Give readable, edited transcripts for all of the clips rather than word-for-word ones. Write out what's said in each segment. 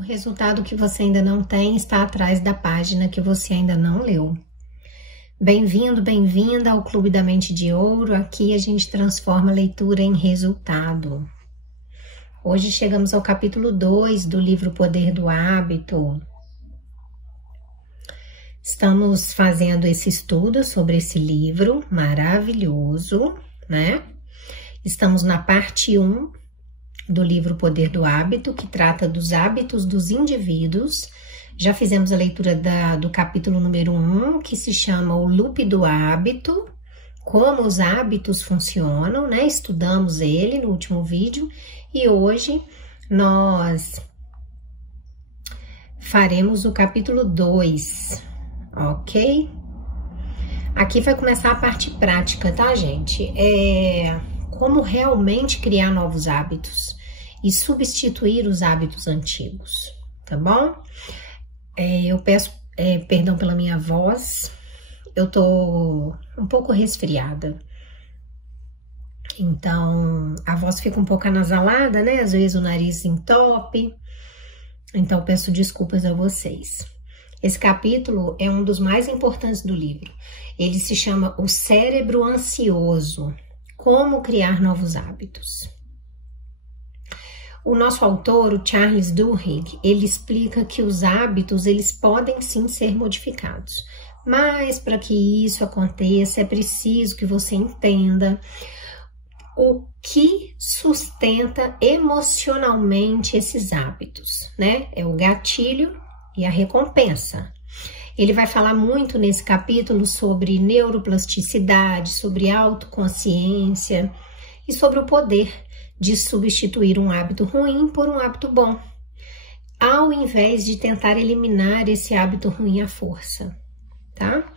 O resultado que você ainda não tem está atrás da página que você ainda não leu. Bem-vindo, bem-vinda ao Clube da Mente de Ouro. Aqui a gente transforma a leitura em resultado. Hoje chegamos ao capítulo 2 do livro Poder do Hábito. Estamos fazendo esse estudo sobre esse livro maravilhoso, né? Estamos na parte 1 do livro Poder do Hábito, que trata dos hábitos dos indivíduos. Já fizemos a leitura do capítulo número 1, que se chama O Loop do Hábito, como os hábitos funcionam, né? Estudamos ele no último vídeo e hoje nós faremos o capítulo 2, ok? Aqui vai começar a parte prática, tá, gente? Como realmente criar novos hábitos e substituir os hábitos antigos, tá bom? Eu peço perdão pela minha voz, eu tô um pouco resfriada, então a voz fica um pouco anasalada, né? Às vezes o nariz entope, então peço desculpas a vocês. Esse capítulo é um dos mais importantes do livro. Ele se chama O Cérebro Ansioso. Como criar novos hábitos. O nosso autor, o Charles Duhigg, ele explica que os hábitos, eles podem sim ser modificados. Mas para que isso aconteça, é preciso que você entenda o que sustenta emocionalmente esses hábitos, né? É o gatilho e a recompensa. Ele vai falar muito nesse capítulo sobre neuroplasticidade, sobre autoconsciência e sobre o poder de substituir um hábito ruim por um hábito bom, ao invés de tentar eliminar esse hábito ruim à força, tá?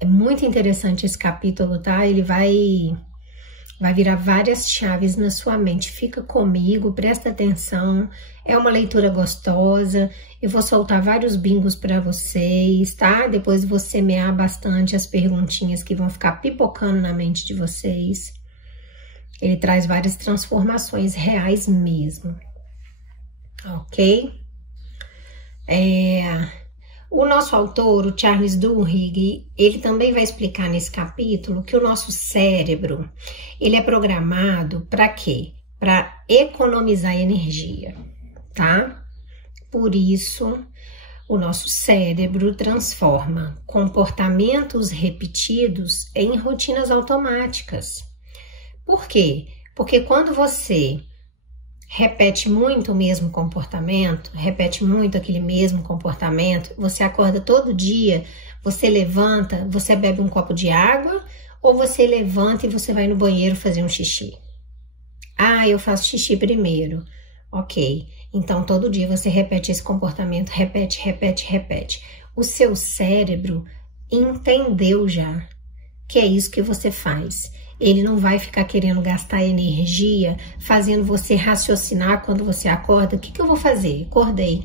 É muito interessante esse capítulo, tá? Ele vai virar várias chaves na sua mente. Fica comigo, presta atenção. É uma leitura gostosa. Eu vou soltar vários bingos para vocês, tá? Depois vou semear bastante as perguntinhas que vão ficar pipocando na mente de vocês. Ele traz várias transformações reais mesmo, ok? O nosso autor, o Charles Duhigg, ele também vai explicar nesse capítulo que o nosso cérebro, ele é programado para quê? Para economizar energia, tá? Por isso, o nosso cérebro transforma comportamentos repetidos em rotinas automáticas. Por quê? Porque quando você repete muito o mesmo comportamento, repete muito aquele mesmo comportamento, você acorda todo dia, você levanta, você bebe um copo de água, ou você levanta e você vai no banheiro fazer um xixi? Ah, eu faço xixi primeiro. Ok, então todo dia você repete esse comportamento, repete. O seu cérebro entendeu já que é isso que você faz. Ele não vai ficar querendo gastar energia fazendo você raciocinar quando você acorda. O que eu vou fazer? Acordei.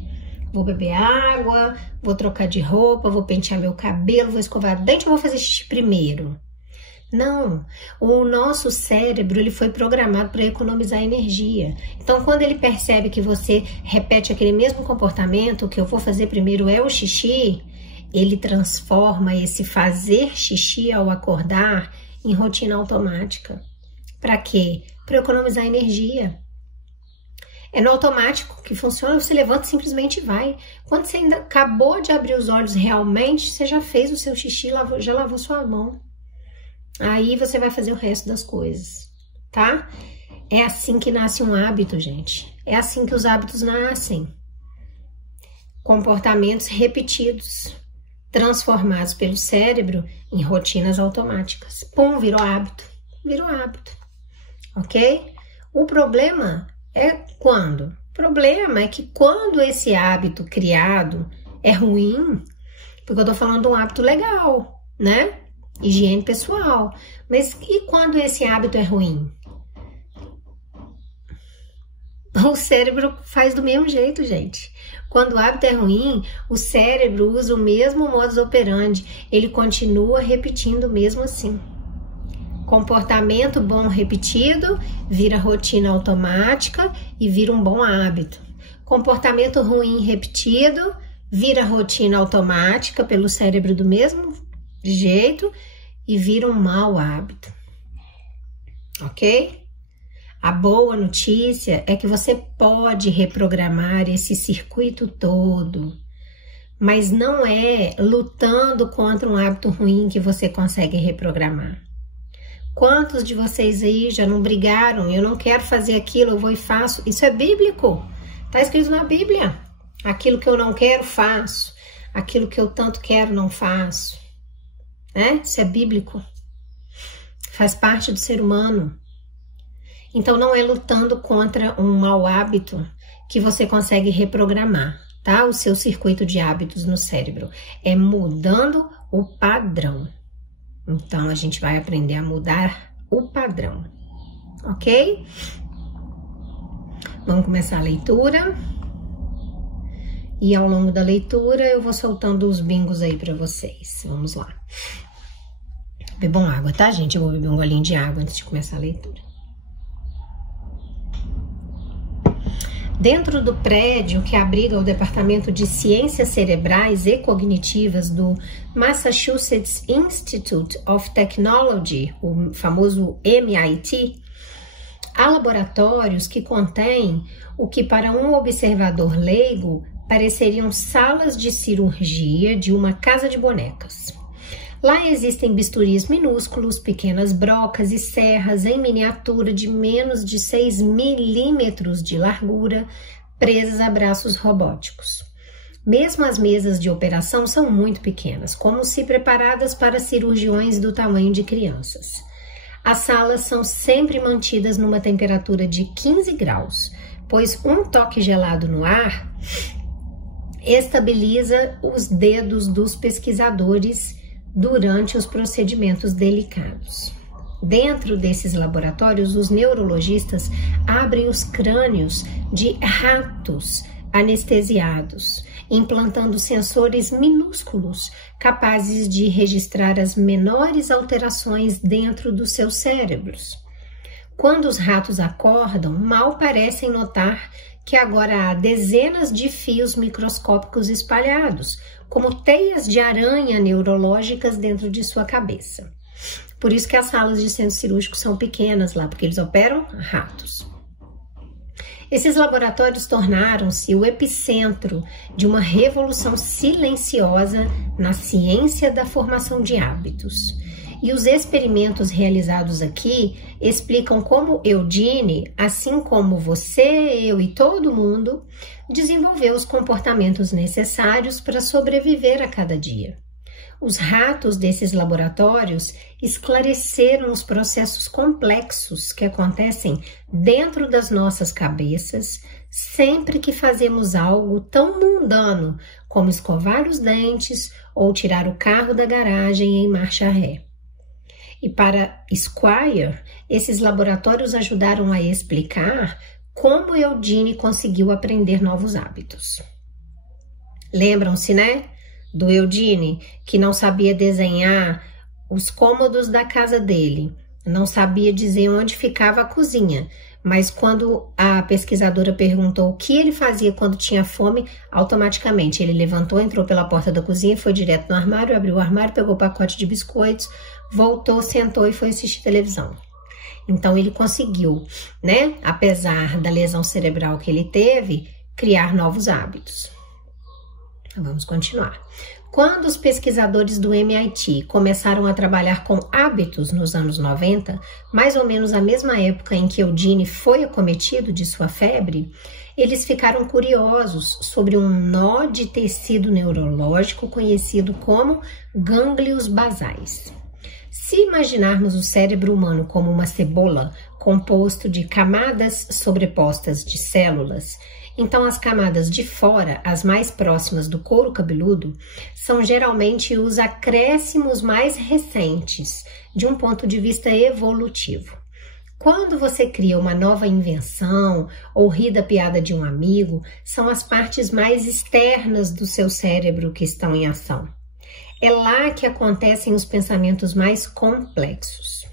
Vou beber água, vou trocar de roupa, vou pentear meu cabelo, vou escovar o dente, eu vou fazer xixi primeiro. Não, o nosso cérebro ele foi programado para economizar energia. Então, quando ele percebe que você repete aquele mesmo comportamento, o que eu vou fazer primeiro é o xixi, ele transforma esse fazer xixi ao acordar em rotina automática. Para quê? Para economizar energia. É no automático que funciona, você levanta e simplesmente vai. Quando você ainda acabou de abrir os olhos realmente, você já fez o seu xixi, já lavou sua mão. Aí você vai fazer o resto das coisas, tá? É assim que nasce um hábito, gente. É assim que os hábitos nascem. Comportamentos repetidos, transformados pelo cérebro em rotinas automáticas. Pum, virou hábito, ok? O problema é quando? O problema é que quando esse hábito criado é ruim, porque eu tô falando de um hábito legal, né? Higiene pessoal. Mas e quando esse hábito é ruim? O cérebro faz do mesmo jeito, gente. Quando o hábito é ruim, o cérebro usa o mesmo modus operandi. Ele continua repetindo mesmo assim. Comportamento bom repetido vira rotina automática e vira um bom hábito. Comportamento ruim repetido vira rotina automática pelo cérebro do mesmo jeito e vira um mau hábito. Ok? A boa notícia é que você pode reprogramar esse circuito todo, mas não é lutando contra um hábito ruim que você consegue reprogramar. Quantos de vocês aí já não brigaram? Eu não quero fazer aquilo, eu vou e faço. Isso é bíblico. Está escrito na Bíblia. Aquilo que eu não quero, faço. Aquilo que eu tanto quero, não faço. Né? Isso é bíblico. Faz parte do ser humano. Então, não é lutando contra um mau hábito que você consegue reprogramar, tá? O seu circuito de hábitos no cérebro. É mudando o padrão. Então, a gente vai aprender a mudar o padrão, ok? Vamos começar a leitura. E ao longo da leitura, eu vou soltando os bingos aí para vocês. Vamos lá. Bebam água, tá, gente? Eu vou beber um golinho de água antes de começar a leitura. Dentro do prédio que abriga o Departamento de Ciências Cerebrais e Cognitivas do Massachusetts Institute of Technology, o famoso MIT, há laboratórios que contêm o que para um observador leigo pareceriam salas de cirurgia de uma casa de bonecas. Lá existem bisturis minúsculos, pequenas brocas e serras em miniatura de menos de 6 milímetros de largura, presas a braços robóticos. Mesmo as mesas de operação são muito pequenas, como se preparadas para cirurgiões do tamanho de crianças. As salas são sempre mantidas numa temperatura de 15 graus, pois um toque gelado no ar estabiliza os dedos dos pesquisadores durante os procedimentos delicados. Dentro desses laboratórios, os neurologistas abrem os crânios de ratos anestesiados, implantando sensores minúsculos capazes de registrar as menores alterações dentro dos seus cérebros. Quando os ratos acordam, mal parecem notar que agora há dezenas de fios microscópicos espalhados, como teias de aranha neurológicas dentro de sua cabeça. Por isso que as salas de centro cirúrgico são pequenas lá, porque eles operam ratos. Esses laboratórios tornaram-se o epicentro de uma revolução silenciosa na ciência da formação de hábitos. E os experimentos realizados aqui explicam como Eugene, assim como você, eu e todo mundo, desenvolveu os comportamentos necessários para sobreviver a cada dia. Os ratos desses laboratórios esclareceram os processos complexos que acontecem dentro das nossas cabeças sempre que fazemos algo tão mundano como escovar os dentes ou tirar o carro da garagem em marcha ré. E para Squire, esses laboratórios ajudaram a explicar como Eugene conseguiu aprender novos hábitos. Lembram-se, né? Do Eugene, que não sabia desenhar os cômodos da casa dele, não sabia dizer onde ficava a cozinha, mas quando a pesquisadora perguntou o que ele fazia quando tinha fome, automaticamente ele levantou, entrou pela porta da cozinha, foi direto no armário, abriu o armário, pegou o pacote de biscoitos, voltou, sentou e foi assistir televisão. Então ele conseguiu, né, apesar da lesão cerebral que ele teve, criar novos hábitos. Vamos continuar. Quando os pesquisadores do MIT começaram a trabalhar com hábitos nos anos 90, mais ou menos a mesma época em que Eugene foi acometido de sua febre, eles ficaram curiosos sobre um nó de tecido neurológico conhecido como gânglios basais. Se imaginarmos o cérebro humano como uma cebola composto de camadas sobrepostas de células, então as camadas de fora, as mais próximas do couro cabeludo, são geralmente os acréscimos mais recentes, de um ponto de vista evolutivo. Quando você cria uma nova invenção ou ri da piada de um amigo, são as partes mais externas do seu cérebro que estão em ação. É lá que acontecem os pensamentos mais complexos.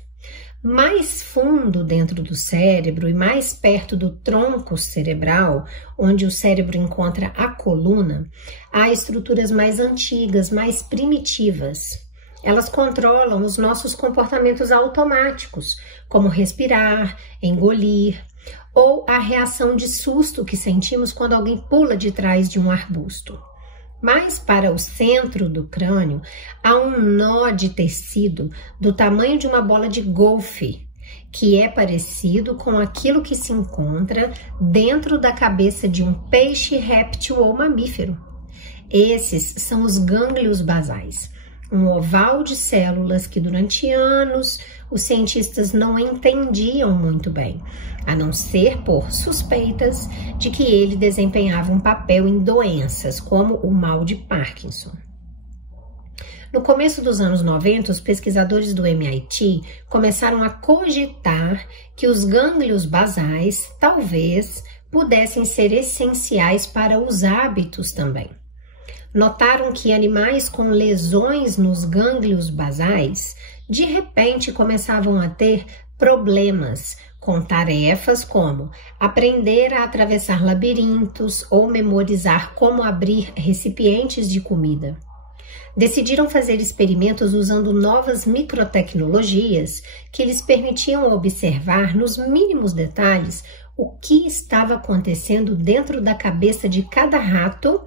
Mais fundo dentro do cérebro e mais perto do tronco cerebral, onde o cérebro encontra a coluna, há estruturas mais antigas, mais primitivas. Elas controlam os nossos comportamentos automáticos, como respirar, engolir, ou a reação de susto que sentimos quando alguém pula de trás de um arbusto. Mas para o centro do crânio, há um nó de tecido do tamanho de uma bola de golfe, que é parecido com aquilo que se encontra dentro da cabeça de um peixe, réptil ou mamífero. Esses são os gânglios basais, um oval de células que durante anos os cientistas não entendiam muito bem, a não ser por suspeitas de que ele desempenhava um papel em doenças como o mal de Parkinson. No começo dos anos 90, os pesquisadores do MIT começaram a cogitar que os gânglios basais talvez pudessem ser essenciais para os hábitos também. Notaram que animais com lesões nos gânglios basais de repente começavam a ter problemas com tarefas como aprender a atravessar labirintos ou memorizar como abrir recipientes de comida. Decidiram fazer experimentos usando novas microtecnologias que lhes permitiam observar nos mínimos detalhes o que estava acontecendo dentro da cabeça de cada rato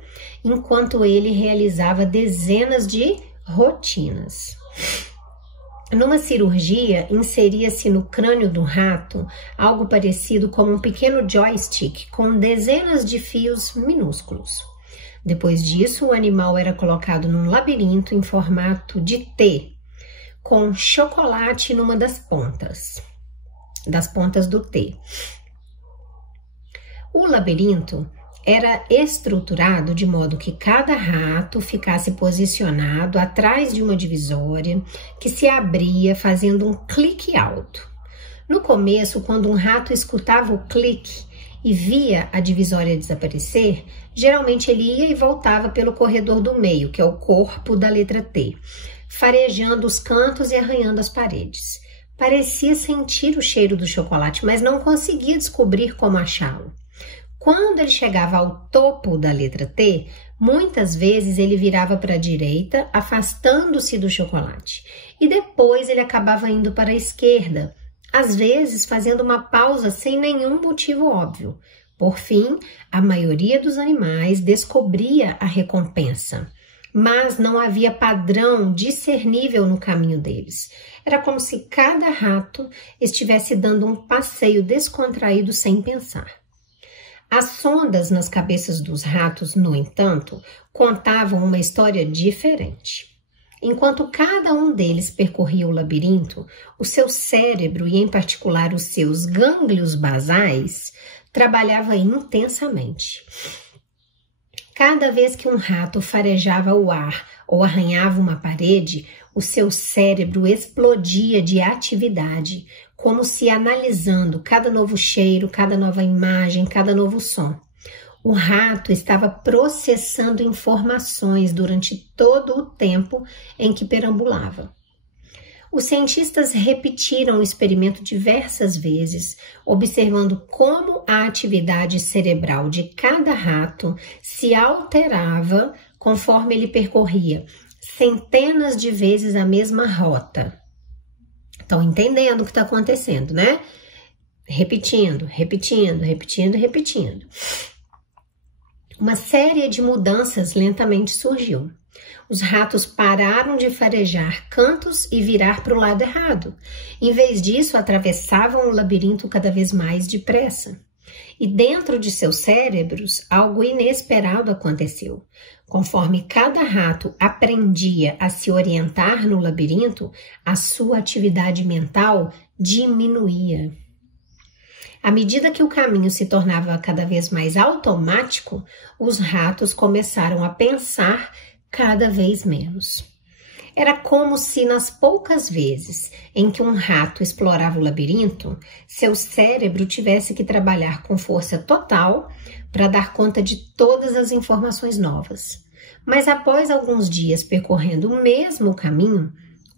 enquanto ele realizava dezenas de rotinas. Numa cirurgia, inseria-se no crânio do rato algo parecido com um pequeno joystick com dezenas de fios minúsculos. Depois disso, o animal era colocado num labirinto em formato de T, com chocolate numa das pontas do T. O labirinto era estruturado de modo que cada rato ficasse posicionado atrás de uma divisória que se abria fazendo um clique alto. No começo, quando um rato escutava o clique e via a divisória desaparecer, geralmente ele ia e voltava pelo corredor do meio, que é o corpo da letra T, farejando os cantos e arranhando as paredes. Parecia sentir o cheiro do chocolate, mas não conseguia descobrir como achá-lo. Quando ele chegava ao topo da letra T, muitas vezes ele virava para a direita, afastando-se do chocolate, e depois ele acabava indo para a esquerda, às vezes fazendo uma pausa sem nenhum motivo óbvio. Por fim, a maioria dos animais descobria a recompensa, mas não havia padrão discernível no caminho deles. Era como se cada rato estivesse dando um passeio descontraído sem pensar. As sondas nas cabeças dos ratos, no entanto, contavam uma história diferente. Enquanto cada um deles percorria o labirinto, o seu cérebro, e em particular os seus gânglios basais, trabalhava intensamente. Cada vez que um rato farejava o ar ou arranhava uma parede, o seu cérebro explodia de atividade, como se analisando cada novo cheiro, cada nova imagem, cada novo som. O rato estava processando informações durante todo o tempo em que perambulava. Os cientistas repetiram o experimento diversas vezes, observando como a atividade cerebral de cada rato se alterava conforme ele percorria centenas de vezes a mesma rota. Estão entendendo o que está acontecendo, né? Repetindo. Uma série de mudanças lentamente surgiu. Os ratos pararam de farejar cantos e virar para o lado errado. Em vez disso, atravessavam o labirinto cada vez mais depressa. E dentro de seus cérebros, algo inesperado aconteceu. Conforme cada rato aprendia a se orientar no labirinto, a sua atividade mental diminuía. À medida que o caminho se tornava cada vez mais automático, os ratos começaram a pensar cada vez menos. Era como se nas poucas vezes em que um rato explorava o labirinto, seu cérebro tivesse que trabalhar com força total para dar conta de todas as informações novas. Mas após alguns dias percorrendo o mesmo caminho,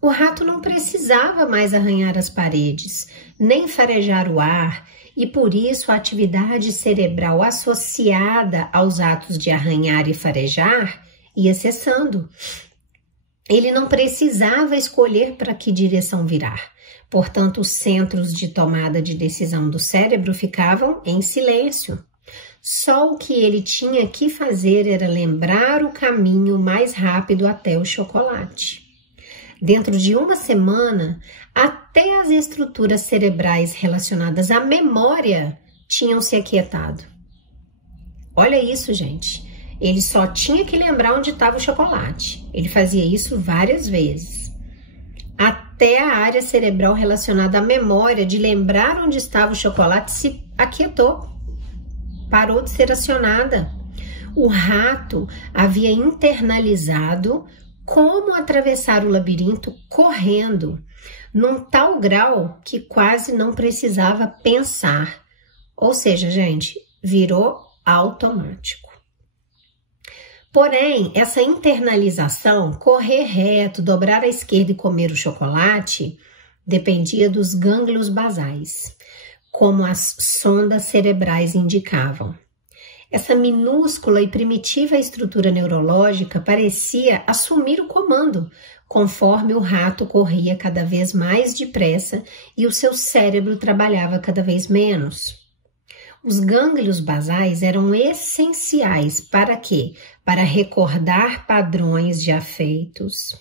O rato não precisava mais arranhar as paredes, nem farejar o ar, e por isso a atividade cerebral associada aos atos de arranhar e farejar ia cessando. Ele não precisava escolher para que direção virar. Portanto, os centros de tomada de decisão do cérebro ficavam em silêncio. Só o que ele tinha que fazer era lembrar o caminho mais rápido até o chocolate. Dentro de uma semana, até as estruturas cerebrais relacionadas à memória tinham se aquietado. Olha isso, gente. Ele só tinha que lembrar onde estava o chocolate. Ele fazia isso várias vezes. Até a área cerebral relacionada à memória de lembrar onde estava o chocolate se aquietou. Parou de ser acionada. O rato havia internalizado como atravessar o labirinto correndo, num tal grau que quase não precisava pensar. Ou seja, gente, virou automático. Porém, essa internalização, correr reto, dobrar à esquerda e comer o chocolate, dependia dos gânglios basais, como as sondas cerebrais indicavam. Essa minúscula e primitiva estrutura neurológica parecia assumir o comando, conforme o rato corria cada vez mais depressa e o seu cérebro trabalhava cada vez menos. Os gânglios basais eram essenciais para quê? Para recordar padrões de afetos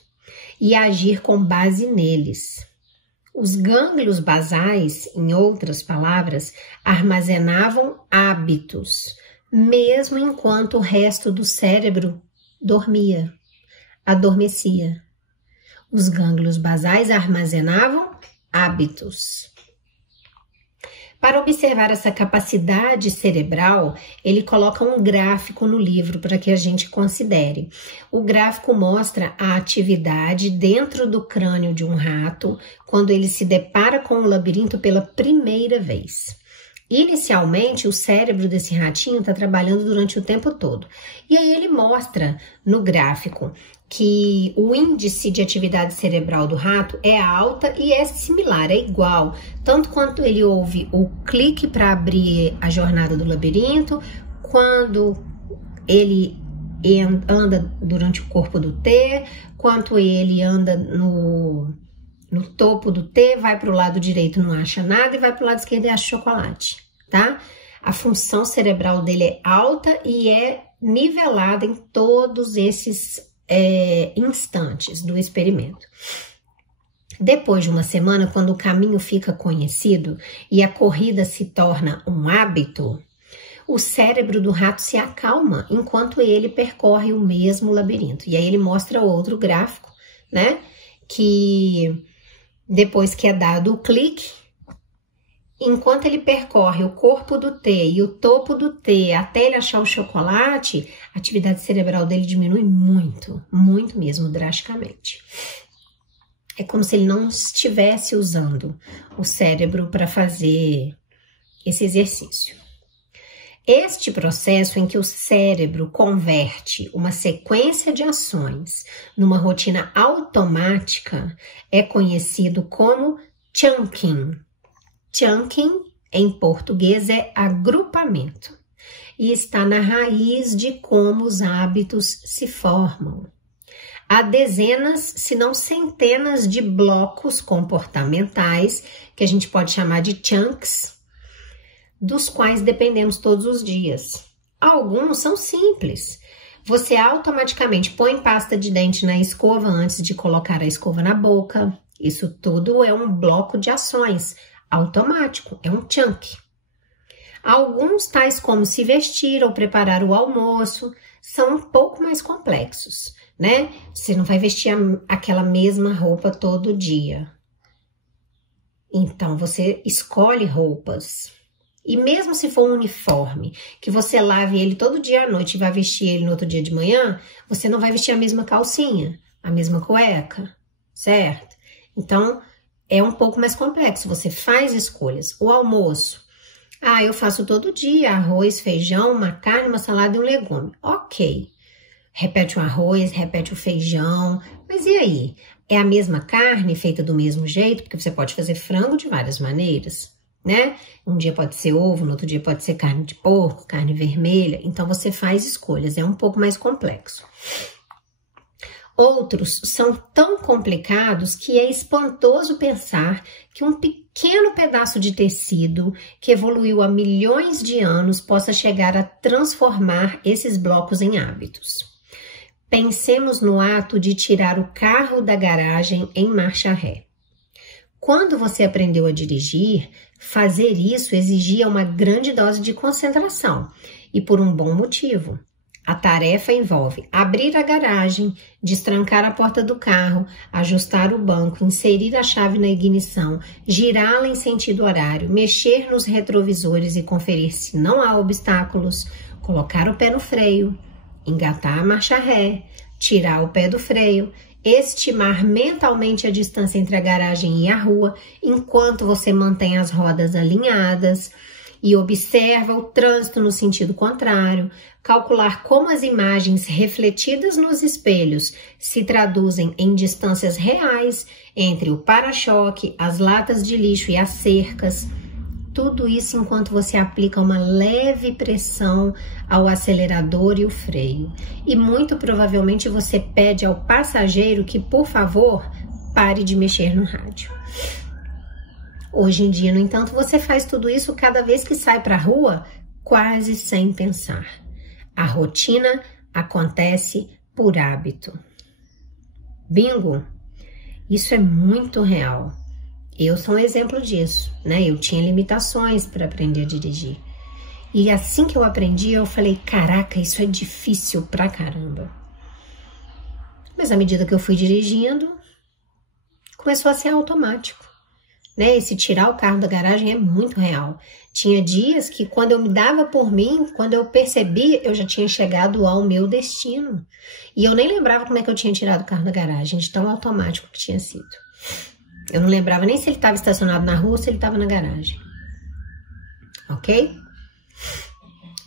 e agir com base neles. Os gânglios basais, em outras palavras, armazenavam hábitos, mesmo enquanto o resto do cérebro adormecia. Os gânglios basais armazenavam hábitos. Para observar essa capacidade cerebral, ele coloca um gráfico no livro para que a gente considere. O gráfico mostra a atividade dentro do crânio de um rato quando ele se depara com o labirinto pela primeira vez. Inicialmente, o cérebro desse ratinho está trabalhando durante o tempo todo. E aí ele mostra no gráfico que o índice de atividade cerebral do rato é alta e é similar, é igual. Tanto quanto ele ouve o clique para abrir a jornada do labirinto, quando ele anda durante o corpo do T, quanto ele anda no topo do T, vai para o lado direito, não acha nada, e vai para o lado esquerdo e acha chocolate, tá? A função cerebral dele é alta e é nivelada em todos esses instantes do experimento. Depois de uma semana, quando o caminho fica conhecido e a corrida se torna um hábito, o cérebro do rato se acalma enquanto ele percorre o mesmo labirinto. E aí ele mostra outro gráfico, né? Que depois que é dado o clique, enquanto ele percorre o corpo do T e o topo do T até ele achar o chocolate, a atividade cerebral dele diminui muito, muito mesmo, drasticamente. É como se ele não estivesse usando o cérebro para fazer esse exercício. Este processo em que o cérebro converte uma sequência de ações numa rotina automática é conhecido como chunking. Chunking, em português, é agrupamento e está na raiz de como os hábitos se formam. Há dezenas, se não centenas de blocos comportamentais, que a gente pode chamar de chunks, dos quais dependemos todos os dias. Alguns são simples. Você automaticamente põe pasta de dente na escova antes de colocar a escova na boca. Isso tudo é um bloco de ações automático, é um chunk. Alguns, tais como se vestir ou preparar o almoço, são um pouco mais complexos, né? Você não vai vestir aquela mesma roupa todo dia. Então, você escolhe roupas. E mesmo se for um uniforme, que você lave ele todo dia à noite e vai vestir ele no outro dia de manhã, você não vai vestir a mesma calcinha, a mesma cueca, certo? Então, é um pouco mais complexo, você faz escolhas. O almoço, eu faço todo dia arroz, feijão, uma carne, uma salada e um legume. Ok, repete o arroz, repete o feijão, mas e aí? É a mesma carne feita do mesmo jeito, porque você pode fazer frango de várias maneiras, né? Um dia pode ser ovo, no outro dia pode ser carne de porco, carne vermelha. Então você faz escolhas, é um pouco mais complexo. Outros são tão complicados que é espantoso pensar que um pequeno pedaço de tecido que evoluiu há milhões de anos possa chegar a transformar esses blocos em hábitos. Pensemos no ato de tirar o carro da garagem em marcha ré. Quando você aprendeu a dirigir, fazer isso exigia uma grande dose de concentração e por um bom motivo. A tarefa envolve abrir a garagem, destrancar a porta do carro, ajustar o banco, inserir a chave na ignição, girá-la em sentido horário, mexer nos retrovisores e conferir se não há obstáculos, colocar o pé no freio, engatar a marcha ré, tirar o pé do freio, estimar mentalmente a distância entre a garagem e a rua, enquanto você mantém as rodas alinhadas e observa o trânsito no sentido contrário, calcular como as imagens refletidas nos espelhos se traduzem em distâncias reais entre o para-choque, as latas de lixo e as cercas. Tudo isso enquanto você aplica uma leve pressão ao acelerador e o freio. E muito provavelmente você pede ao passageiro que, por favor, pare de mexer no rádio. Hoje em dia, no entanto, você faz tudo isso cada vez que sai para a rua, quase sem pensar. A rotina acontece por hábito. Bingo! Isso é muito real. Eu sou um exemplo disso, né? Eu tinha limitações para aprender a dirigir. E assim que eu aprendi, eu falei, caraca, isso é difícil pra caramba. Mas à medida que eu fui dirigindo, começou a ser automático, né? Esse tirar o carro da garagem é muito real. Tinha dias que quando eu me dava por mim, quando eu percebi, eu já tinha chegado ao meu destino. E eu nem lembrava como é que eu tinha tirado o carro da garagem, de tão automático que tinha sido. Eu não lembrava nem se ele estava estacionado na rua ou se ele estava na garagem. Ok?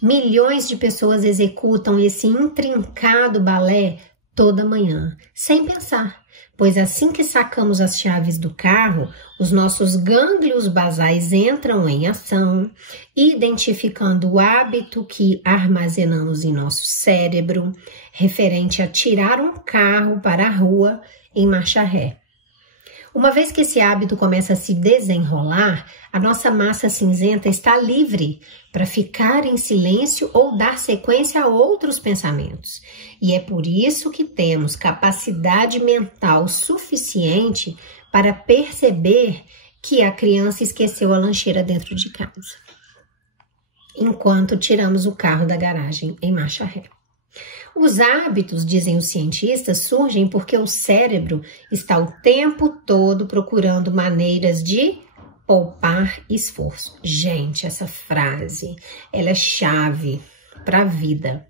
Milhões de pessoas executam esse intrincado balé toda manhã, sem pensar. Pois assim que sacamos as chaves do carro, os nossos gânglios basais entram em ação, identificando o hábito que armazenamos em nosso cérebro, referente a tirar um carro para a rua em marcha ré. Uma vez que esse hábito começa a se desenrolar, a nossa massa cinzenta está livre para ficar em silêncio ou dar sequência a outros pensamentos. E é por isso que temos capacidade mental suficiente para perceber que a criança esqueceu a lancheira dentro de casa, enquanto tiramos o carro da garagem em marcha ré. Os hábitos, dizem os cientistas, surgem porque o cérebro está o tempo todo procurando maneiras de poupar esforço. Gente, essa frase, ela é chave para a vida.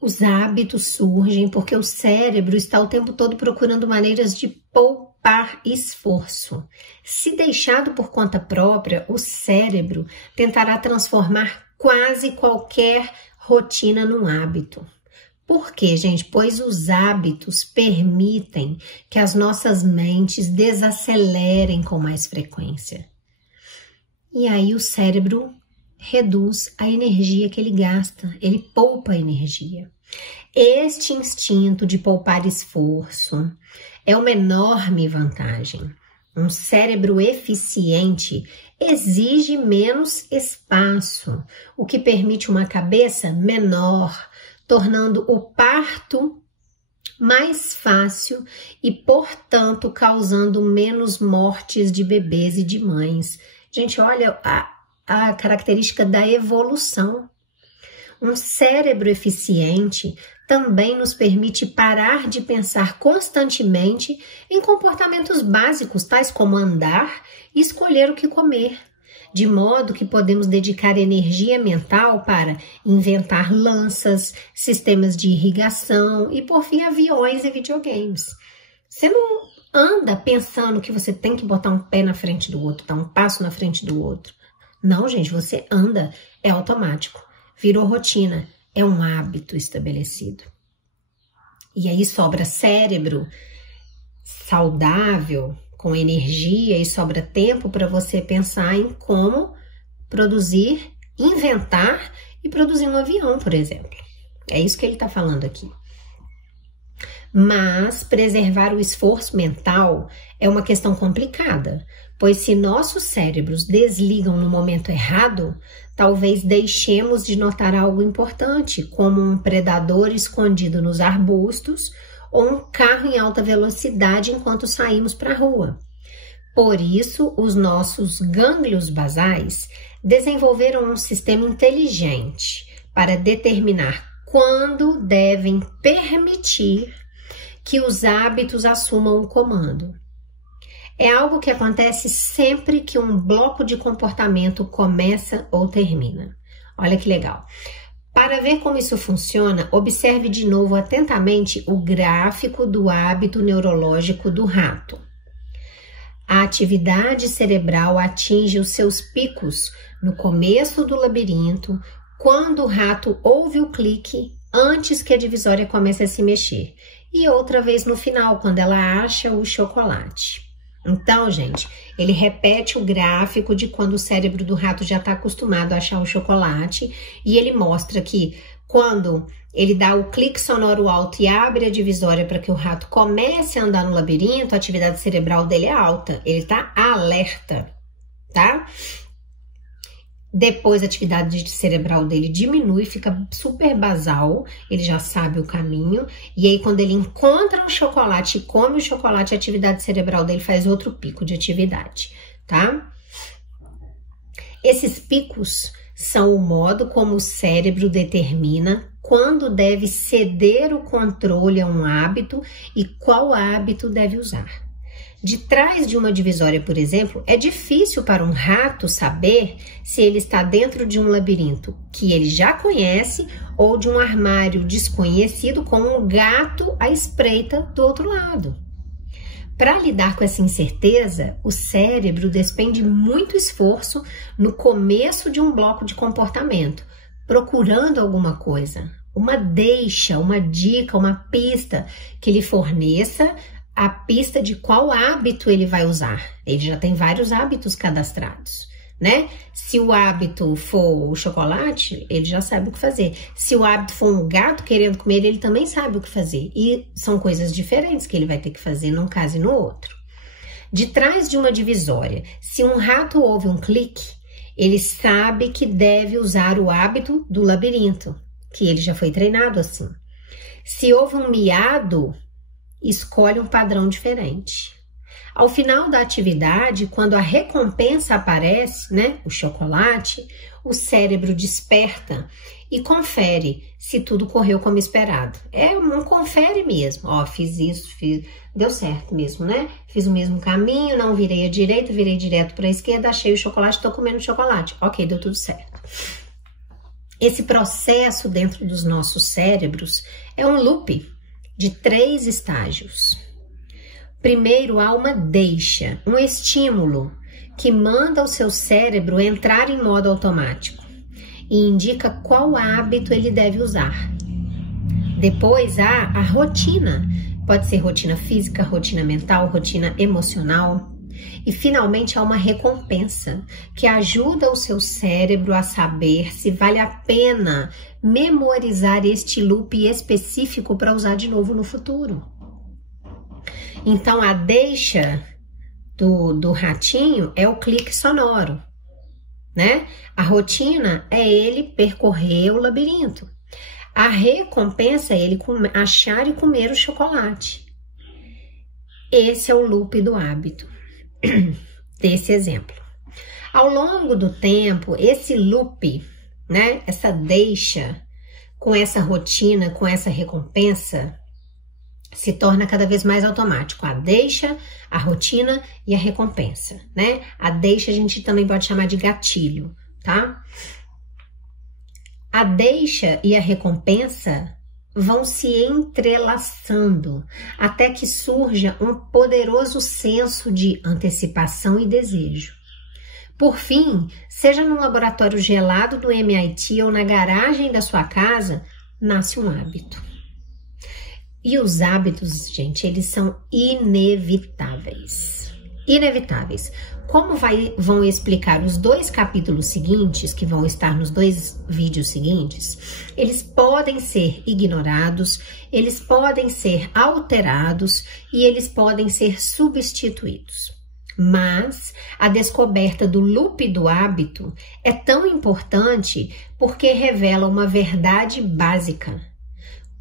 Os hábitos surgem porque o cérebro está o tempo todo procurando maneiras de poupar esforço. Se deixado por conta própria, o cérebro tentará transformar quase qualquer rotina num hábito. Por quê, gente? Pois os hábitos permitem que as nossas mentes desacelerem com mais frequência. E aí o cérebro reduz a energia que ele gasta, ele poupa energia. Este instinto de poupar esforço é uma enorme vantagem. Um cérebro eficiente exige menos espaço, o que permite uma cabeça menor, tornando o parto mais fácil e, portanto, causando menos mortes de bebês e de mães. Gente, olha a característica da evolução. Um cérebro eficiente também nos permite parar de pensar constantemente em comportamentos básicos, tais como andar e escolher o que comer, de modo que podemos dedicar energia mental para inventar lanças, sistemas de irrigação e, por fim, aviões e videogames. Você não anda pensando que você tem que botar um pé na frente do outro, dar um passo na frente do outro. Não, gente, você anda, é automático. Virou rotina, é um hábito estabelecido. E aí sobra cérebro saudável, com energia e sobra tempo para você pensar em como produzir, inventar e produzir um avião, por exemplo. É isso que ele está falando aqui. Mas preservar o esforço mental é uma questão complicada, pois se nossos cérebros desligam no momento errado, talvez deixemos de notar algo importante, como um predador escondido nos arbustos ou um carro em alta velocidade enquanto saímos para a rua. Por isso, os nossos gânglios basais desenvolveram um sistema inteligente para determinar quando devem permitir que os hábitos assumam o comando. É algo que acontece sempre que um bloco de comportamento começa ou termina. Olha que legal. Para ver como isso funciona, observe de novo atentamente o gráfico do hábito neurológico do rato. A atividade cerebral atinge os seus picos no começo do labirinto, quando o rato ouve o clique antes que a divisória comece a se mexer, e outra vez no final, quando ela acha o chocolate. Então, gente, ele repete o gráfico de quando o cérebro do rato já está acostumado a achar o chocolate, e ele mostra que quando ele dá o clique sonoro alto e abre a divisória para que o rato comece a andar no labirinto, a atividade cerebral dele é alta, ele está alerta, tá? Depois a atividade cerebral dele diminui, fica super basal, ele já sabe o caminho, e aí quando ele encontra o chocolate e come o chocolate, a atividade cerebral dele faz outro pico de atividade, tá? Esses picos são o modo como o cérebro determina quando deve ceder o controle a um hábito e qual hábito deve usar. De trás de uma divisória, por exemplo, é difícil para um rato saber se ele está dentro de um labirinto que ele já conhece ou de um armário desconhecido com um gato à espreita do outro lado. Para lidar com essa incerteza, o cérebro despende muito esforço no começo de um bloco de comportamento, procurando alguma coisa, uma deixa, uma dica, uma pista que lhe forneça a pista de qual hábito ele vai usar. Ele já tem vários hábitos cadastrados, né? Se o hábito for o chocolate, ele já sabe o que fazer. Se o hábito for um gato querendo comer, ele também sabe o que fazer. E são coisas diferentes que ele vai ter que fazer num caso e no outro. De trás de uma divisória, se um rato ouve um clique, ele sabe que deve usar o hábito do labirinto, que ele já foi treinado assim. Se houve um miado, escolhe um padrão diferente. Ao final da atividade, quando a recompensa aparece, né, o chocolate, o cérebro desperta e confere se tudo correu como esperado. É um confere mesmo. Ó, fiz isso, deu certo mesmo, né? Fiz o mesmo caminho, não virei à direita, virei direto para a esquerda, achei o chocolate, tô comendo chocolate. Ok, deu tudo certo. Esse processo dentro dos nossos cérebros é um loop de 3 estágios. Primeiro, há uma deixa, um estímulo que manda o seu cérebro entrar em modo automático e indica qual hábito ele deve usar. Depois há a rotina, pode ser rotina física, rotina mental, rotina emocional. E finalmente há uma recompensa que ajuda o seu cérebro a saber se vale a pena memorizar este loop específico para usar de novo no futuro. Então a deixa do ratinho é o clique sonoro, né? A rotina é ele percorrer o labirinto. A recompensa é ele achar e comer o chocolate. Esse é o loop do hábito. Desse exemplo. Ao longo do tempo, esse loop, né, essa deixa, com essa rotina, com essa recompensa, se torna cada vez mais automático. A deixa, a rotina e a recompensa, né? A deixa a gente também pode chamar de gatilho, tá? A deixa e a recompensa vão se entrelaçando até que surja um poderoso senso de antecipação e desejo. Por fim, seja num laboratório gelado do MIT ou na garagem da sua casa, nasce um hábito. E os hábitos, gente, eles são inevitáveis. Inevitáveis. Como vão explicar os 2 capítulos seguintes, que vão estar nos 2 vídeos seguintes, eles podem ser ignorados, eles podem ser alterados e eles podem ser substituídos. Mas a descoberta do loop do hábito é tão importante porque revela uma verdade básica.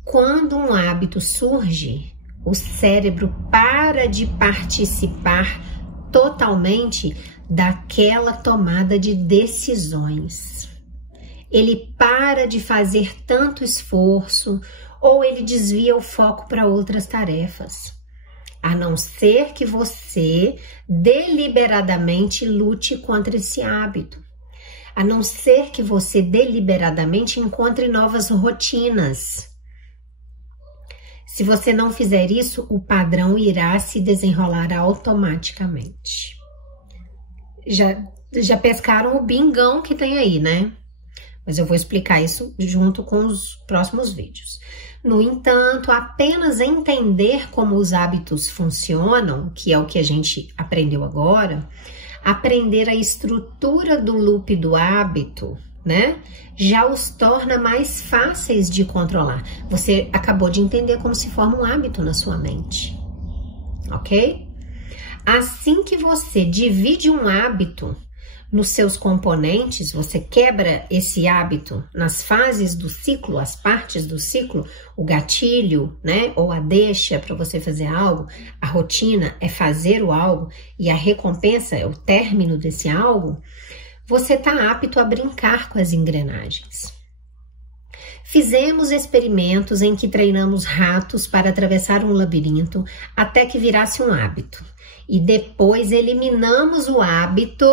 Quando um hábito surge, o cérebro para de participar totalmente daquela tomada de decisões. Ele para de fazer tanto esforço ou ele desvia o foco para outras tarefas. A não ser que você deliberadamente lute contra esse hábito. A não ser que você deliberadamente encontre novas rotinas. Se você não fizer isso, o padrão irá se desenrolar automaticamente. Já pescaram o bingão que tem aí, né? Mas eu vou explicar isso junto com os próximos vídeos. No entanto, apenas entender como os hábitos funcionam, que é o que a gente aprendeu agora, aprender a estrutura do loop do hábito, né? Já os torna mais fáceis de controlar. Você acabou de entender como se forma um hábito na sua mente, ok? Assim que você divide um hábito nos seus componentes, você quebra esse hábito nas fases do ciclo, as partes do ciclo, o gatilho, né? Ou a deixa para você fazer algo, a rotina é fazer o algo e a recompensa é o término desse algo. Você está apto a brincar com as engrenagens. Fizemos experimentos em que treinamos ratos para atravessar um labirinto até que virasse um hábito. E depois eliminamos o hábito,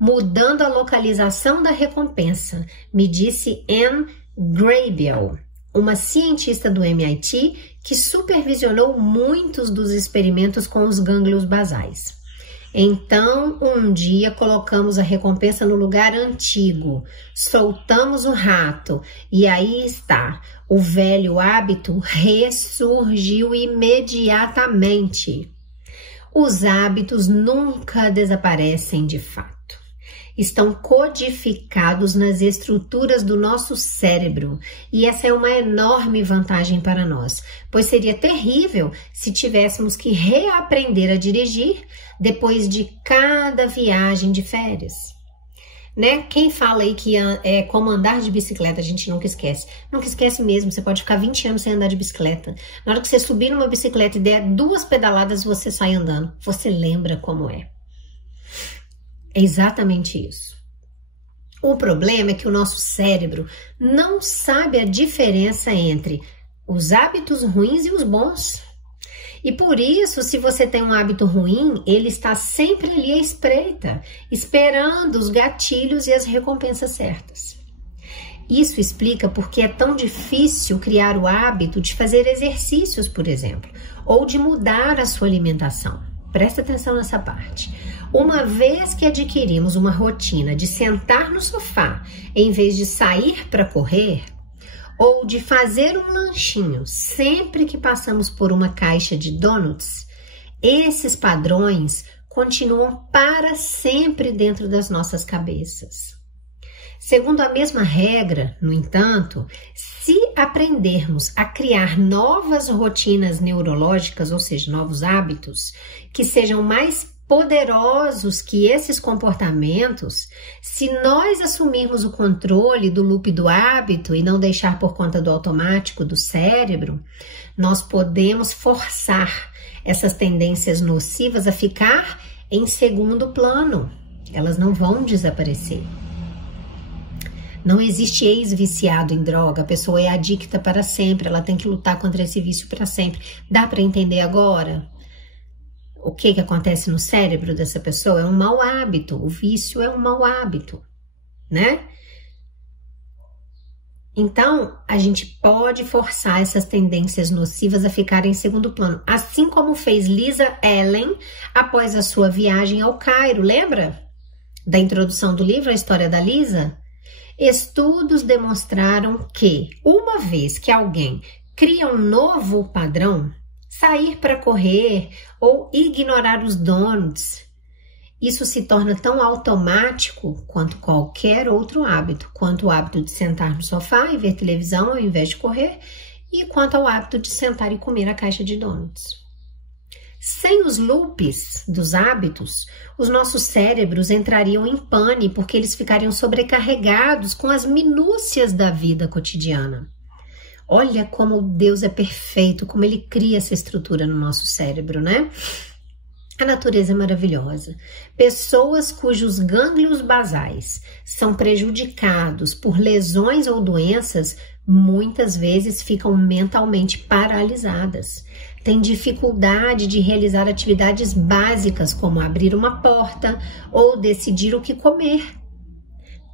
mudando a localização da recompensa, me disse Anne Graybiel, uma cientista do MIT que supervisionou muitos dos experimentos com os gânglios basais. Então, um dia colocamos a recompensa no lugar antigo, soltamos o rato e aí está, o velho hábito ressurgiu imediatamente. Os hábitos nunca desaparecem de fato. Estão codificados nas estruturas do nosso cérebro e essa é uma enorme vantagem para nós, pois seria terrível se tivéssemos que reaprender a dirigir depois de cada viagem de férias. Né? Quem fala aí que é como andar de bicicleta, a gente nunca esquece. Nunca esquece mesmo, você pode ficar 20 anos sem andar de bicicleta. Na hora que você subir numa bicicleta e der 2 pedaladas, você sai andando. Você lembra como é. É exatamente isso. O problema é que o nosso cérebro não sabe a diferença entre os hábitos ruins e os bons. E por isso, se você tem um hábito ruim, ele está sempre ali à espreita, esperando os gatilhos e as recompensas certas. Isso explica porque é tão difícil criar o hábito de fazer exercícios, por exemplo, ou de mudar a sua alimentação. Presta atenção nessa parte. Uma vez que adquirimos uma rotina de sentar no sofá em vez de sair para correr, ou de fazer um lanchinho sempre que passamos por uma caixa de donuts, esses padrões continuam para sempre dentro das nossas cabeças. Segundo a mesma regra, no entanto, se aprendermos a criar novas rotinas neurológicas, ou seja, novos hábitos, que sejam mais poderosos que esses comportamentos, se nós assumirmos o controle do loop do hábito e não deixar por conta do automático do cérebro, nós podemos forçar essas tendências nocivas a ficar em segundo plano. Elas não vão desaparecer. Não existe ex-viciado em droga, a pessoa é adicta para sempre, ela tem que lutar contra esse vício para sempre. Dá para entender agora? O que acontece no cérebro dessa pessoa? É um mau hábito, o vício é um mau hábito, né? Então, a gente pode forçar essas tendências nocivas a ficarem em segundo plano, assim como fez Lisa Allen após a sua viagem ao Cairo, lembra? Da introdução do livro, a história da Lisa? Estudos demonstraram que, uma vez que alguém cria um novo padrão, sair para correr ou ignorar os donuts. Isso se torna tão automático quanto qualquer outro hábito, quanto o hábito de sentar no sofá e ver televisão ao invés de correr, e quanto ao hábito de sentar e comer a caixa de donuts. Sem os loops dos hábitos, os nossos cérebros entrariam em pane porque eles ficariam sobrecarregados com as minúcias da vida cotidiana. Olha como Deus é perfeito, como Ele cria essa estrutura no nosso cérebro, né? A natureza é maravilhosa. Pessoas cujos gânglios basais são prejudicados por lesões ou doenças, muitas vezes ficam mentalmente paralisadas. Têm dificuldade de realizar atividades básicas, como abrir uma porta ou decidir o que comer.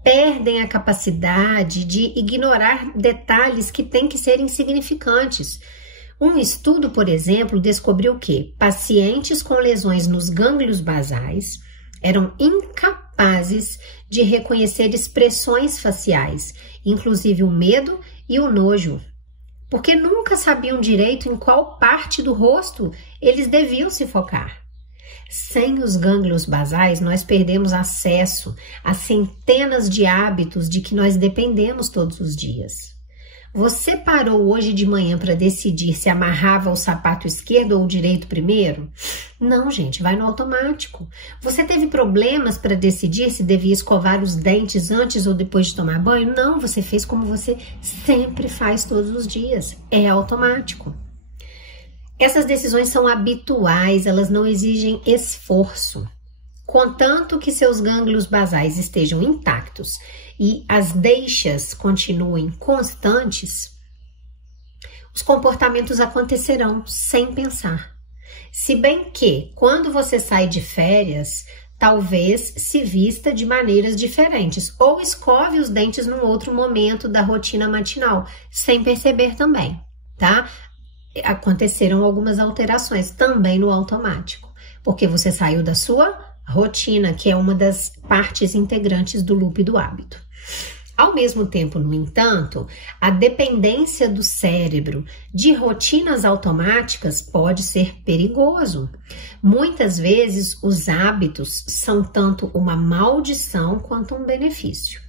Perdem a capacidade de ignorar detalhes que têm que ser insignificantes. Um estudo, por exemplo, descobriu que pacientes com lesões nos gânglios basais eram incapazes de reconhecer expressões faciais, inclusive o medo e o nojo, porque nunca sabiam direito em qual parte do rosto eles deviam se focar. Sem os gânglios basais, nós perdemos acesso a centenas de hábitos de que nós dependemos todos os dias. Você parou hoje de manhã para decidir se amarrava o sapato esquerdo ou o direito primeiro? Não, gente, vai no automático. Você teve problemas para decidir se devia escovar os dentes antes ou depois de tomar banho? Não, você fez como você sempre faz todos os dias. É automático. Essas decisões são habituais, elas não exigem esforço. Contanto que seus gânglios basais estejam intactos e as deixas continuem constantes, os comportamentos acontecerão sem pensar. Se bem que, quando você sai de férias, talvez se vista de maneiras diferentes ou escove os dentes num outro momento da rotina matinal, sem perceber também, tá? Aconteceram algumas alterações também no automático, porque você saiu da sua rotina, que é uma das partes integrantes do loop do hábito. Ao mesmo tempo, no entanto, a dependência do cérebro de rotinas automáticas pode ser perigoso. Muitas vezes, os hábitos são tanto uma maldição quanto um benefício.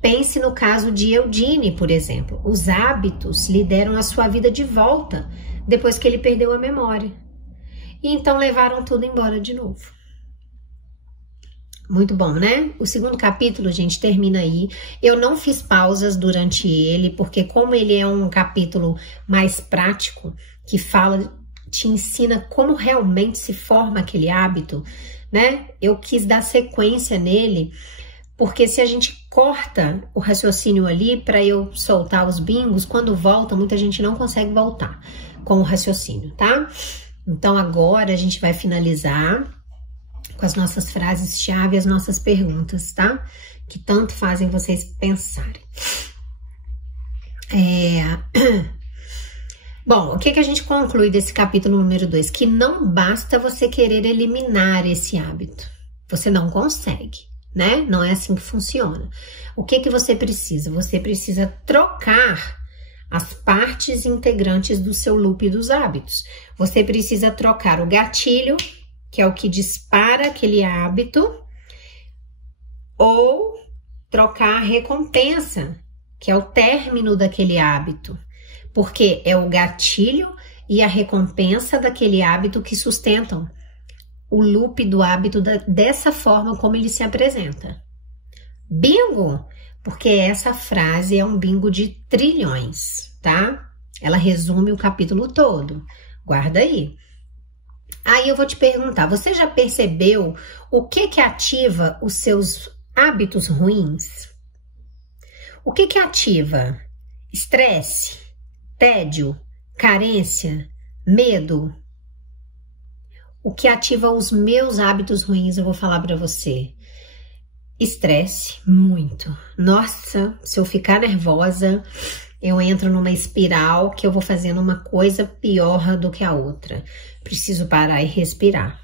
Pense no caso de Eudine, por exemplo. Os hábitos lhe deram a sua vida de volta depois que ele perdeu a memória. E então levaram tudo embora de novo. Muito bom, né? O segundo capítulo, gente, termina aí. Eu não fiz pausas durante ele, porque como ele é um capítulo mais prático, que fala, te ensina como realmente se forma aquele hábito, né? Eu quis dar sequência nele, porque se a gente corta o raciocínio ali para eu soltar os bingos, quando volta, muita gente não consegue voltar com o raciocínio, tá? Então agora a gente vai finalizar com as nossas frases-chave e as nossas perguntas, tá? Que tanto fazem vocês pensarem. Bom, o que a gente conclui desse capítulo número 2? Que não basta você querer eliminar esse hábito. Você não consegue, né? Não é assim que funciona. O que você precisa? Você precisa trocar as partes integrantes do seu loop dos hábitos. Você precisa trocar o gatilho, que é o que dispara aquele hábito, ou trocar a recompensa, que é o término daquele hábito, porque é o gatilho e a recompensa daquele hábito que sustentam o loop do hábito dessa forma como ele se apresenta. Bingo! Porque essa frase é um bingo de trilhões, tá? Ela resume o capítulo todo. Guarda aí. Aí eu vou te perguntar, você já percebeu o que ativa os seus hábitos ruins? O que ativa? Estresse, tédio, carência, medo? O que ativa os meus hábitos ruins, eu vou falar para você. Estresse, muito. Nossa, se eu ficar nervosa, eu entro numa espiral que eu vou fazendo uma coisa pior do que a outra. Preciso parar e respirar,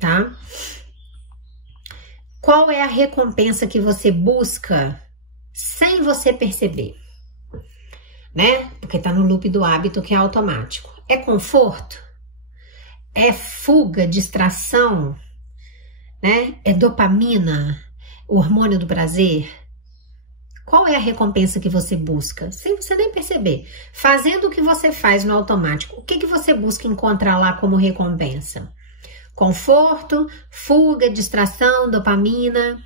tá? Qual é a recompensa que você busca sem você perceber? né? Porque tá no loop do hábito que é automático. É conforto? É fuga, distração, né? É dopamina, o hormônio do prazer? Qual é a recompensa que você busca? Sem você nem perceber. Fazendo o que você faz no automático, o que você busca encontrar lá como recompensa? Conforto, fuga, distração, dopamina?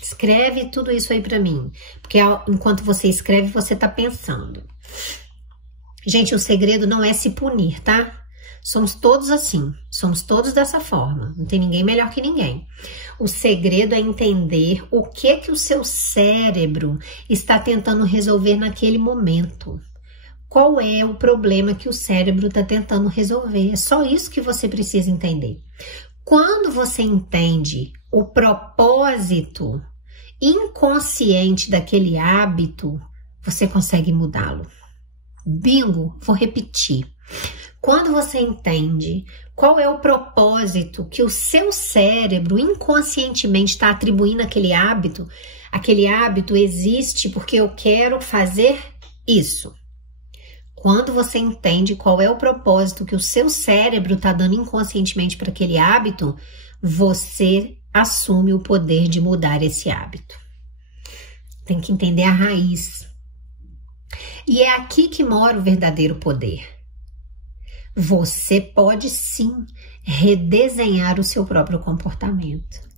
Escreve tudo isso aí pra mim. Porque enquanto você escreve, você tá pensando. Gente, o segredo não é se punir, tá? Somos todos assim, somos todos dessa forma, não tem ninguém melhor que ninguém. O segredo é entender o que o seu cérebro está tentando resolver naquele momento. Qual é o problema que o cérebro está tentando resolver? É só isso que você precisa entender. Quando você entende o propósito inconsciente daquele hábito, você consegue mudá-lo. Bingo, vou repetir. Quando você entende qual é o propósito que o seu cérebro inconscientemente está atribuindo àquele hábito existe porque eu quero fazer isso. Quando você entende qual é o propósito que o seu cérebro está dando inconscientemente para aquele hábito, você assume o poder de mudar esse hábito. Tem que entender a raiz. E é aqui que mora o verdadeiro poder. Você pode sim redesenhar o seu próprio comportamento.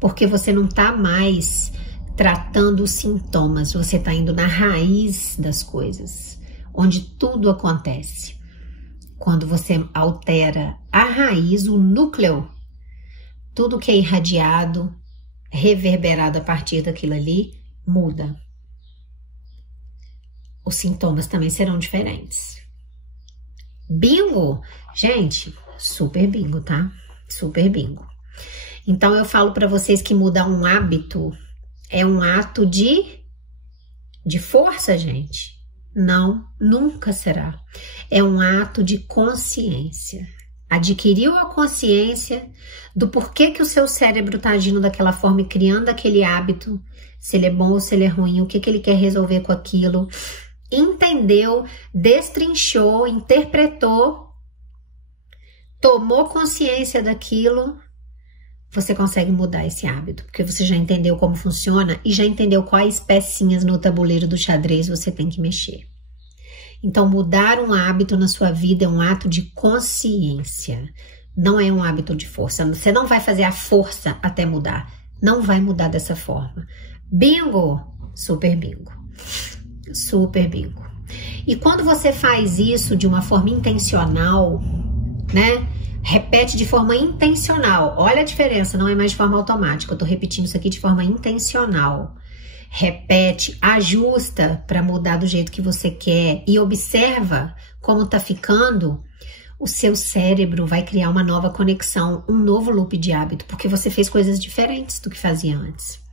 Porque você não está mais tratando os sintomas, você está indo na raiz das coisas, onde tudo acontece. Quando você altera a raiz, o núcleo, tudo que é irradiado, reverberado a partir daquilo ali, muda. Os sintomas também serão diferentes. Bingo? Gente, super bingo, tá? Super bingo. Então, eu falo para vocês que mudar um hábito é um ato de força, gente. Não, nunca será. É um ato de consciência. Adquiriu a consciência do porquê que o seu cérebro está agindo daquela forma e criando aquele hábito, se ele é bom ou se ele é ruim, o que ele quer resolver com aquilo. Entendeu, destrinchou, interpretou, tomou consciência daquilo, você consegue mudar esse hábito, porque você já entendeu como funciona e já entendeu quais pecinhas no tabuleiro do xadrez você tem que mexer. Então, mudar um hábito na sua vida é um ato de consciência, não é um hábito de força. Você não vai fazer a força até mudar, não vai mudar dessa forma. Bingo, super bingo. Super bingo. E quando você faz isso de uma forma intencional, né? Repete de forma intencional. Olha a diferença, não é mais de forma automática. Eu tô repetindo isso aqui de forma intencional. Repete, ajusta para mudar do jeito que você quer e observa como tá ficando. O seu cérebro vai criar uma nova conexão, um novo loop de hábito, porque você fez coisas diferentes do que fazia antes.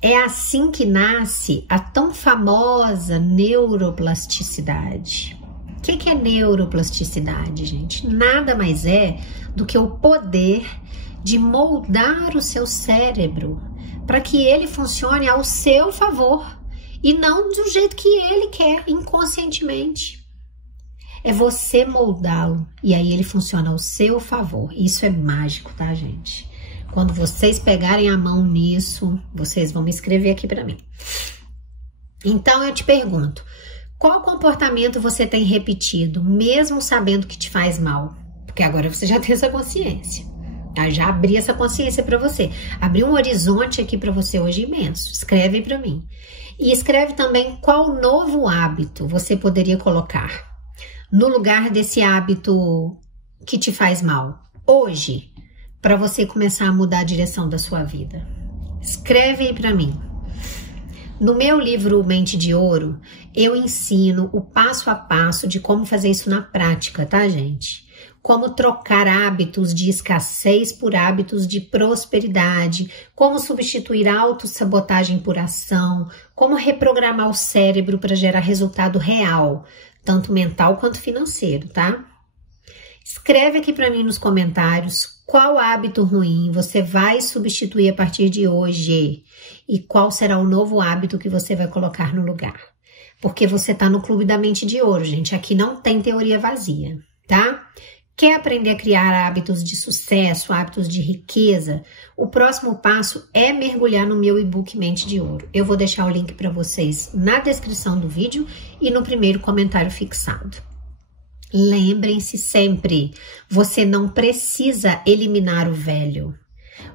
É assim que nasce a tão famosa neuroplasticidade. O que é neuroplasticidade, gente? Nada mais é do que o poder de moldar o seu cérebro para que ele funcione ao seu favor e não do jeito que ele quer, inconscientemente. É você moldá-lo e aí ele funciona ao seu favor. Isso é mágico, tá, gente? Quando vocês pegarem a mão nisso, vocês vão me escrever aqui para mim. Então, eu te pergunto, qual comportamento você tem repetido, mesmo sabendo que te faz mal? Porque agora você já tem essa consciência. Eu já abri essa consciência para você. Abri um horizonte aqui para você hoje imenso. Escreve para mim. E escreve também qual novo hábito você poderia colocar no lugar desse hábito que te faz mal. Hoje, para você começar a mudar a direção da sua vida. Escreve aí para mim. No meu livro Mente de Ouro, eu ensino o passo a passo de como fazer isso na prática, tá, gente? Como trocar hábitos de escassez por hábitos de prosperidade, como substituir autossabotagem por ação, como reprogramar o cérebro para gerar resultado real, tanto mental quanto financeiro, tá? Escreve aqui para mim nos comentários qual hábito ruim você vai substituir a partir de hoje e qual será o novo hábito que você vai colocar no lugar. porque você está no Clube da Mente de Ouro, gente. Aqui não tem teoria vazia, tá? Quer aprender a criar hábitos de sucesso, hábitos de riqueza? O próximo passo é mergulhar no meu e-book Mente de Ouro. Eu vou deixar o link para vocês na descrição do vídeo e no primeiro comentário fixado. Lembrem-se sempre, você não precisa eliminar o velho.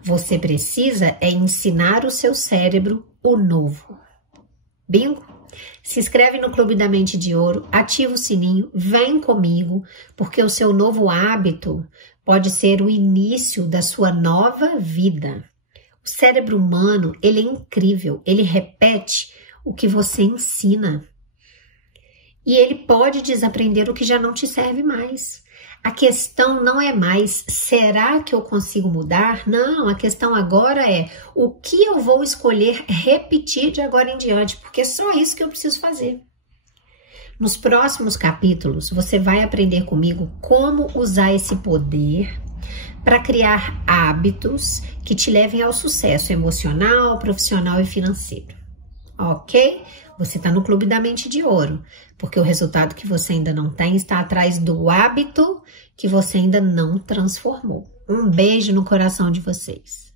Você precisa ensinar o seu cérebro o novo. Bingo? Se inscreve no Clube da Mente de Ouro, ativa o sininho, vem comigo, porque o seu novo hábito pode ser o início da sua nova vida. O cérebro humano, ele é incrível, ele repete o que você ensina. E ele pode desaprender o que já não te serve mais. A questão não é mais, será que eu consigo mudar? Não, a questão agora é, o que eu vou escolher repetir de agora em diante? Porque é só isso que eu preciso fazer. Nos próximos capítulos, você vai aprender comigo como usar esse poder para criar hábitos que te levem ao sucesso emocional, profissional e financeiro. Ok? Você está no Clube da Mente de Ouro, porque o resultado que você ainda não tem está atrás do hábito que você ainda não transformou. Um beijo no coração de vocês.